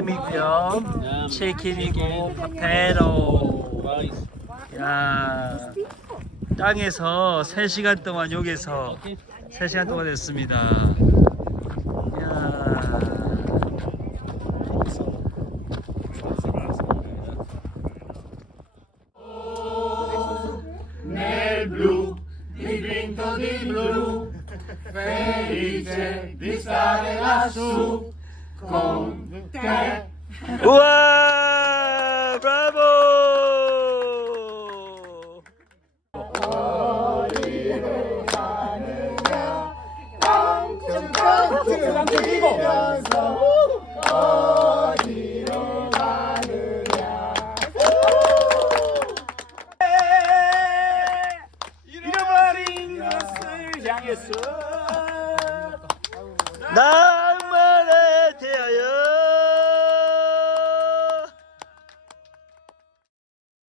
햄이고요. 치킨이고 포테로. 야, 땅에서 3시간 동안 여기서 3시간 동안 했습니다. 야. nel blu, dipinto di blu, felice di stare lassù con te. 우와, 브라보! 잃어버린 것을 향해서 나